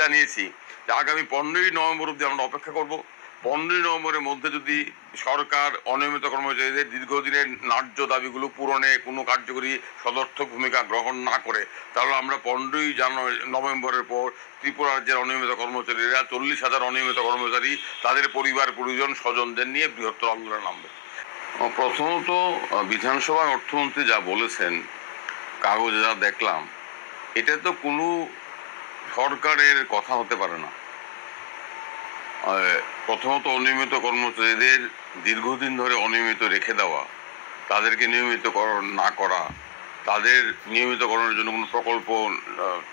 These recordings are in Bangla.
জানিয়েছি যে আগামী 15ই নভেম্বর অবধি আমরা অপেক্ষা করব। 15ই নভেম্বরের মধ্যে যদি সরকার অনিয়মিত কর্মচারীদের দীর্ঘদিনের ন্যায্য দাবিগুলো পূরণে কোনো কার্যকরী সদর্থক ভূমিকা গ্রহণ না করে, তাহলে আমরা 15ই নভেম্বরের পর ত্রিপুরা রাজ্যের অনিয়মিত কর্মচারীরা 40,000 অনিয়মিত কর্মচারী তাদের পরিবার পরিজন স্বজনদের নিয়ে বৃহত্তর আন্দোলনে নামবে। প্রথমত বিধানসভায় অর্থমন্ত্রী যা বলেছেন, কাগজে যা দেখলাম, এটা তো কোনো সরকারের কথা হতে পারে না। প্রথমত অনিয়মিত কর্মচারীদের দীর্ঘদিন ধরে অনিয়মিত রেখে দেওয়া, তাদেরকে নিয়মিতকরণ না করা, তাদের নিয়মিতকরণের জন্য কোনো প্রকল্প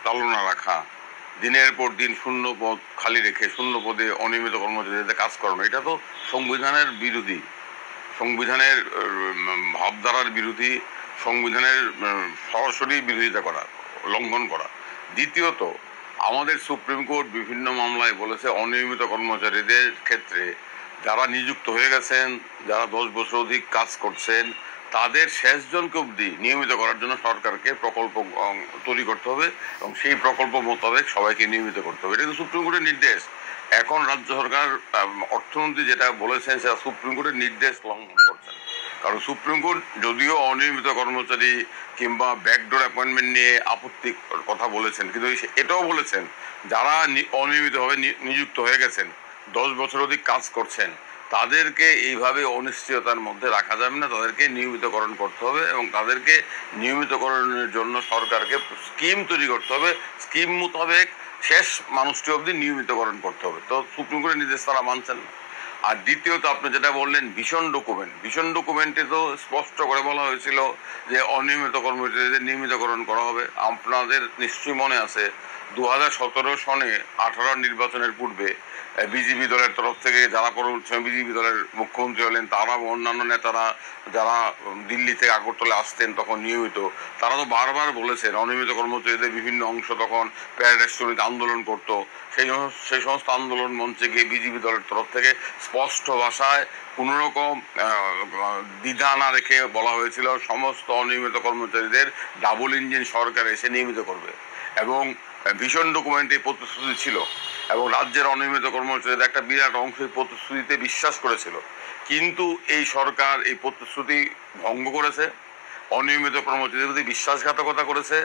চালু না রাখা, দিনের পর দিন শূন্য পদ খালি রেখে শূন্য পদে অনিয়মিত কর্মচারীদের কাজ করানো, এটা তো সংবিধানের বিরোধী, সংবিধানের ভাবধারার বিরোধী, সংবিধানের সরাসরি বিরোধিতা করা, লঙ্ঘন করা। দ্বিতীয়ত, আমাদের সুপ্রিম কোর্ট বিভিন্ন মামলায় বলেছে অনিয়মিত কর্মচারীদের ক্ষেত্রে যারা নিযুক্ত হয়ে গেছেন, যারা 10 বছর অধিক কাজ করছেন, তাদের শেষ জনকে অবধি নিয়মিত করার জন্য সরকারকে প্রকল্প তৈরি করতে হবে এবং সেই প্রকল্প মোতাবেক সবাইকে নিয়মিত করতে হবে। এটা কিন্তু সুপ্রিম কোর্টের নির্দেশ। এখন রাজ্য সরকার অর্থমন্ত্রী যেটা বলেছেন সেটা সুপ্রিম কোর্টের নির্দেশ লঙ্ঘন করছেন। কারণ সুপ্রিম কোর্ট যদিও অনিয়মিত কর্মচারী কিংবা ব্যাকডোর অ্যাপয়েন্টমেন্ট নিয়ে আপত্তি কথা বলেছেন, কিন্তু এটাও বলেছেন যারা অনিয়মিতভাবে নিযুক্ত হয়ে গেছেন, 10 বছর অধিক কাজ করছেন, তাদেরকে এইভাবে অনিশ্চয়তার মধ্যে রাখা যাবে না, তাদেরকে নিয়মিতকরণ করতে হবে এবং তাদেরকে নিয়মিতকরণের জন্য সরকারকে স্কিম তৈরি করতে হবে, স্কিম মোতাবেক শেষ মানুষটি অবধি নিয়মিতকরণ করতে হবে। তো সুপ্রিম কোর্টের নির্দেশ তারা মানছেন না। আর দ্বিতীয়ত, আপনি যেটা বললেন ভীষণ ডকুমেন্টে তো স্পষ্ট করে বলা হয়েছিল যে অনিয়মিত কর্মচারীদের নিয়মিতকরণ করা হবে। আপনাদের নিশ্চয়ই মনে আছে 2017 সনে 18 নির্বাচনের পূর্বে বিজেপি দলের তরফ থেকে যারা বিজেপি দলের মুখ্যমন্ত্রী হলেন তারা অন্যান্য নেতারা যারা দিল্লি থেকে আগরতলা আসতেন তখন নিয়মিত, তারা তো বারবার বলেছেন অনিয়মিত কর্মচারীদের বিভিন্ন অংশ তখন প্যারাডাইস শ্রমিক আন্দোলন করত। সেই সমস্ত আন্দোলন মঞ্চে গিয়ে বিজেপি দলের তরফ থেকে স্পষ্ট ভাষায় কোনো রকম দ্বিধা না রেখে বলা হয়েছিল সমস্ত অনিয়মিত কর্মচারীদের ডাবল ইঞ্জিন সরকার এসে নিয়মিত করবে এবং ভীষণ ডকুমেন্টে প্রতিশ্রুতি ছিল এবং রাজ্যের অনিয়মিত কর্মচারীদের একটা বিরাট অংশ এই প্রতিশ্রুতিতে বিশ্বাস করেছিল। কিন্তু এই সরকার এই প্রতিশ্রুতি ভঙ্গ করেছে, অনিয়মিত কর্মচারীদের প্রতি বিশ্বাসঘাতকতা করেছে,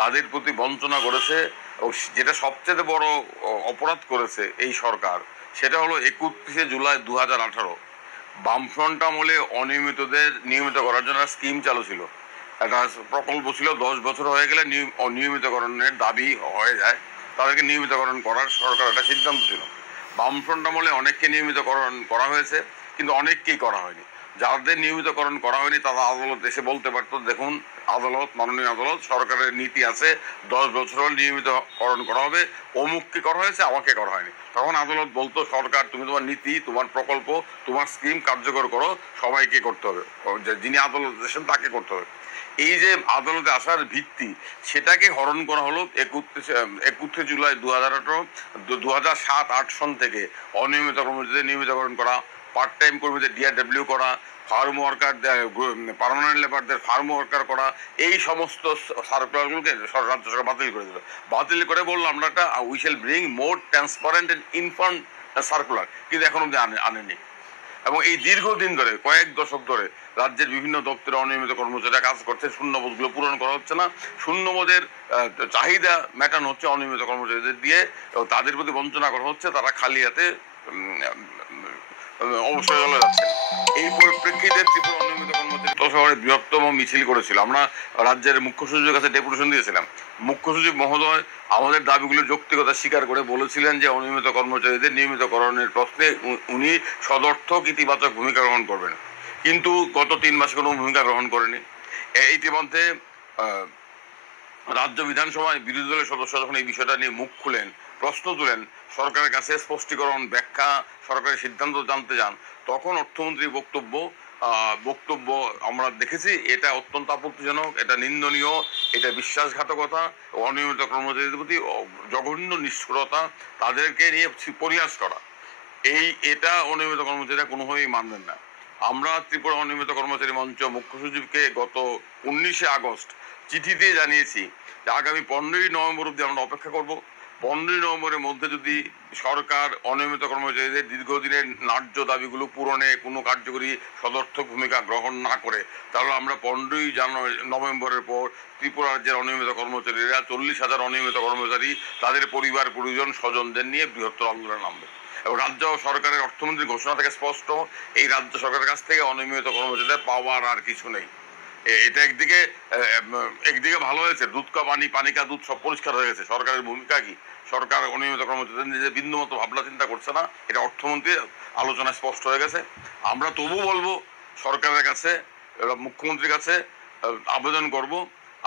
তাদের প্রতি বঞ্চনা করেছে এবং যেটা সবচেয়ে বড় অপরাধ করেছে এই সরকার, সেটা হলো 31শে জুলাই 2018 বামফ্রন্ট আমলে অনিয়মিতদের নিয়মিত করার জন্য স্কিম চালু ছিল। একটা প্রকল্প ছিল 10 বছর হয়ে গেলে অনিয়মিতকরণের দাবি হয়ে যায়, তাদেরকে নিয়মিতকরণ করার সরকার একটা সিদ্ধান্ত ছিল। বামফ্রন্ট আমলে অনেককে নিয়মিতকরণ করা হয়েছে, কিন্তু অনেককেই করা হয়নি। যাদের নিয়মিতকরণ করা হয়নি তারা আদালত এসে বলতে পারতো, দেখুন আদালত, মাননীয় আদালত, সরকারের নীতি আছে 10 বছর নিয়মিতকরণ করা হবে, অমুককে করা হয়েছে, আমাকে করা হয়নি। তখন আদালত বলতো, সরকার তুমি তোমার নীতি, তোমার প্রকল্প, তোমার স্কিম কার্যকর করো, সবাইকে করতে হবে, যিনি আদালত এসেছেন তাকে করতে হবে। এই যে আদালতে আসার ভিত্তি, সেটাকে হরণ করা হলো 31 জুলাই 2007-8 সন থেকে অনিয়মিত কর্মচারীদের নিয়মিতকরণ করা, পার্ট টাইম কর্মীদের DRW করা, ফার্ম ওয়ার্কার, পার্মানেন্ট লেবারদের ফার্ম ওয়ার্কার করা, এই সমস্ত সার্কুলারগুলোকে রাজ্য সরকার বাতিল করে দিল। বাতিল করে বললো আমরা একটা we shall bring more transparent and inform circular, কিন্তু এখন অব্দি আনেনি। এবং এই দীর্ঘদিন ধরে, কয়েক দশক ধরে রাজ্যের বিভিন্ন দপ্তরে অনিয়মিত কর্মচারীরা কাজ করছে, শূন্যপদগুলো পূরণ করা হচ্ছে না, শূন্যপদের চাহিদা মেটানো হচ্ছে অনিয়মিত কর্মচারীদের দিয়ে এবং তাদের প্রতি বঞ্চনা করা হচ্ছে, তারা খালি হাতে অবসরে চলে যাচ্ছেন। এই পরিপ্রেক্ষিতে ত্রিপুরা অনিয়মিত কর্মচারী শহরে বৃহত্তম মিছিল করেছিল। আমরা রাজ্যের মুখ্য সচিবের কাছে ডেপুটেশন দিয়েছিলাম। মুখ্য সচিব মহোদয় আমাদের দাবিগুলোর যৌক্তিকতা স্বীকার করে বলেছিলেন যে অনিয়মিত কর্মচারীদের নিয়মিতকরণের প্রশ্নে উনি সদর্থক ইতিবাচক ভূমিকা গ্রহণ করবেন, কিন্তু গত 3 মাসে কোনো ভূমিকা গ্রহণ করেনি। ইতিমধ্যে রাজ্য বিধানসভায় বিরোধী দলের সদস্যরা যখন এই বিষয়টা নিয়ে মুখ খুলেন, প্রশ্ন তুলেন, সরকারের কাছে স্পষ্টীকরণ, ব্যাখ্যা, সরকারের সিদ্ধান্ত জানতে যান, তখন অর্থমন্ত্রীর বক্তব্য আমরা দেখেছি এটা অত্যন্ত আপত্তিজনক, এটা নিন্দনীয়, এটা বিশ্বাসঘাতকতা, অনিয়মিত কর্মচারীদের প্রতি জঘন্য নিষ্ঠুরতা, তাদেরকে নিয়ে পরিহাস করা, এটা অনিয়মিত কর্মচারীরা কোনোভাবেই মানবেন না। আমরা ত্রিপুরা অনিয়মিত কর্মচারী মঞ্চ মুখ্য সচিবকে গত 19শে আগস্ট চিঠি দিয়ে জানিয়েছি যে আগামী 15ই নভেম্বর অবধি আমরা অপেক্ষা করব। 15 নভেম্বরের মধ্যে যদি সরকার অনিয়মিত কর্মচারীদের দীর্ঘদিনের ন্যায্য দাবিগুলো পূরণে কোনো কার্যকরী সদর্থক ভূমিকা গ্রহণ না করে, তাহলে আমরা 15 নভেম্বরের পর ত্রিপুরা রাজ্যের অনিয়মিত কর্মচারীরা 40,000 অনিয়মিত কর্মচারী তাদের পরিবার পরিজন স্বজনদের নিয়ে বৃহত্তর আন্দোলনে নামবে। এবং রাজ্য সরকারের অর্থমন্ত্রীর ঘোষণা থেকে স্পষ্ট, এই রাজ্য সরকারের কাছ থেকে অনিয়মিত কর্মচারীদের পাওয়ার আর কিছু নেই। এটা একদিকে ভালো হয়েছে, দুধ কা পানি, পানি কা দুধ, সব পরিষ্কার হয়ে গেছে। সরকারের ভূমিকা কি? সরকার অনিয়মিত কর্মচারীদের নিজে বিন্দু মতো ভাবনা চিন্তা করছে না, এটা অর্থমন্ত্রীর আলোচনায় স্পষ্ট হয়ে গেছে। আমরা তবু বলবো সরকারের কাছে, মুখ্যমন্ত্রীর কাছে আবেদন করব,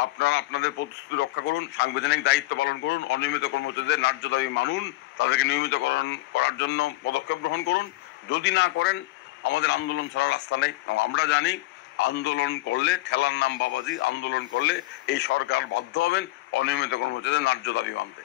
আপনারা আপনাদের প্রতিশ্রুতি রক্ষা করুন, সাংবিধানিক দায়িত্ব পালন করুন, অনিয়মিত কর্মচারীদের ন্যায্য দাবি মানুন, তাদেরকে নিয়মিতকরণ করার জন্য পদক্ষেপ গ্রহণ করুন। যদি না করেন, আমাদের আন্দোলন ছাড়া রাস্তা নেই। আমরা জানি আন্দোলন করলে, ঠেলার নাম বাবাজি, আন্দোলন করলে এই সরকার বাধ্য হবেন অনিয়মিত কর্মচারীদের ন্যায্য দাবি মানতে।